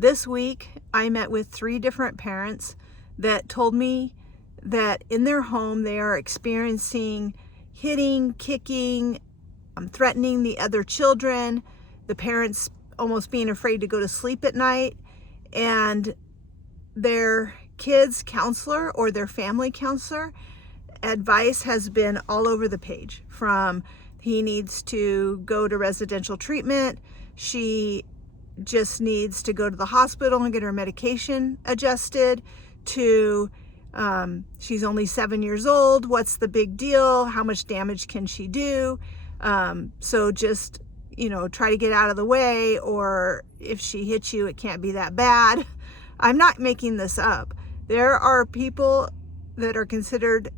This week, I met with 3 different parents that told me that in their home they are experiencing hitting, kicking, threatening the other children, the parents almost being afraid to go to sleep at night, and their kids' counselor or their family counselor advice has been all over the page, from he needs to go to residential treatment, she just needs to go to the hospital and get her medication adjusted, to she's only 7 years old, what's the big deal, how much damage can she do, so just try to get out of the way, or if she hits you it can't be that bad. I'm not making this up. There are people that are considered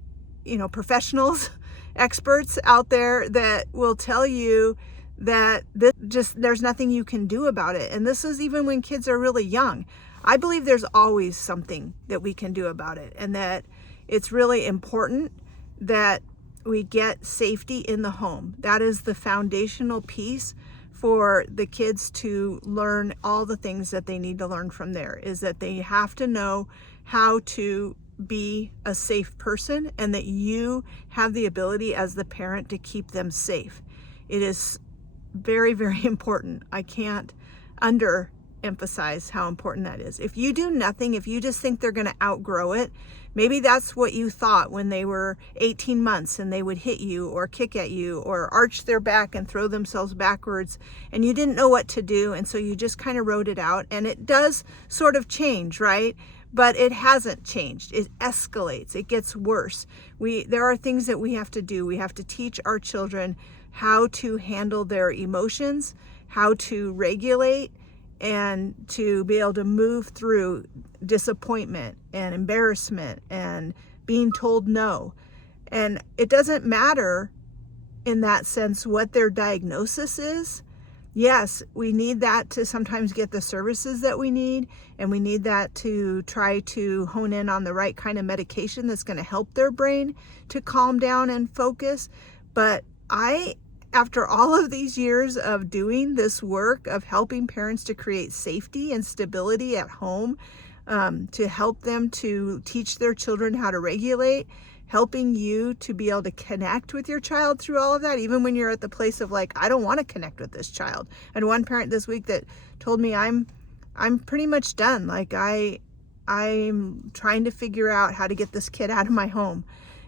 professionals, experts out there that will tell you that there's nothing you can do about it. And this is even when kids are really young. I believe there's always something that we can do about it, and that it's really important that we get safety in the home. That is the foundational piece for the kids to learn all the things that they need to learn from there, is that they have to know how to be a safe person, and that you have the ability as the parent to keep them safe. It is very, very important. I can't underemphasize how important that is. If you do nothing, if you just think they're going to outgrow it, maybe that's what you thought when they were 18 months and they would hit you or kick at you or arch their back and throw themselves backwards, and you didn't know what to do, and so you just kind of wrote it out. And it does sort of change, right? But it hasn't changed. It escalates. It gets worse. There are things that we have to do. We have to teach our children how to handle their emotions, how to regulate, and to be able to move through disappointment and embarrassment and being told no. And it doesn't matter in that sense what their diagnosis is. Yes, we need that to sometimes get the services that we need, and we need that to try to hone in on the right kind of medication that's going to help their brain to calm down and focus. But after all of these years of doing this work of helping parents to create safety and stability at home, to help them to teach their children how to regulate, helping you to be able to connect with your child through all of that, even when you're at the place of like, I don't want to connect with this child. And one parent this week that told me, I'm pretty much done. Like I'm trying to figure out how to get this kid out of my home.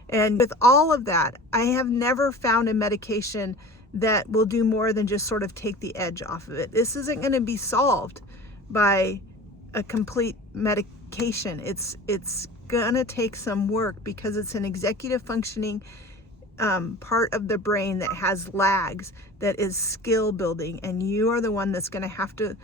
And with all of that, I have never found a medication that will do more than just sort of take the edge off of it. This isn't going to be solved by a complete medication. It's gonna take some work, because it's an executive functioning part of the brain that has lags, that is skill building, and you are the one that's gonna have to,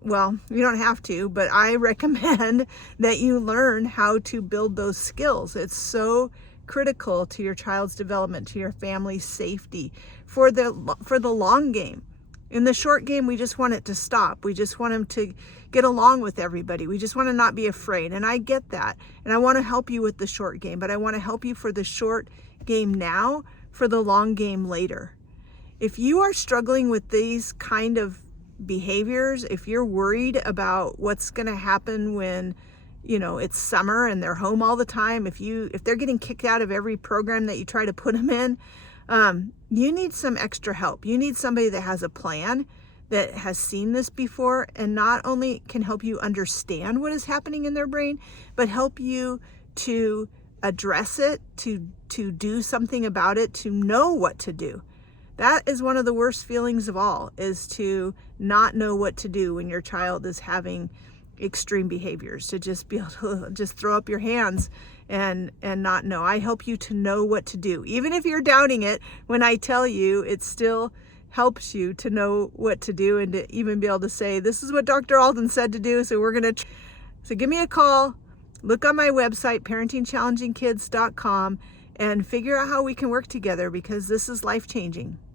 well, you don't have to, but I recommend that you learn how to build those skills. It's so critical to your child's development, to your family's safety, for the long game. In the short game, we just want it to stop. We just want them to get along with everybody. We just want to not be afraid. And I get that. And I want to help you with the short game, but I want to help you for the short game now, for the long game later. If you are struggling with these kind of behaviors, if you're worried about what's going to happen when it's summer and they're home all the time, if they're getting kicked out of every program that you try to put them in, you need some extra help. You need somebody that has a plan, that has seen this before, and not only can help you understand what is happening in their brain, but help you to address it, to do something about it, to know what to do. That is one of the worst feelings of all, is to not know what to do when your child is having extreme behaviors, to just be able to just throw up your hands and not know. I help you to know what to do. Even if you're doubting it, when I tell you, it still helps you to know what to do, and to even be able to say, this is what Dr. Alden said to do, so so give me a call, look on my website, parentingchallengingkids.com, and figure out how we can work together, because this is life-changing.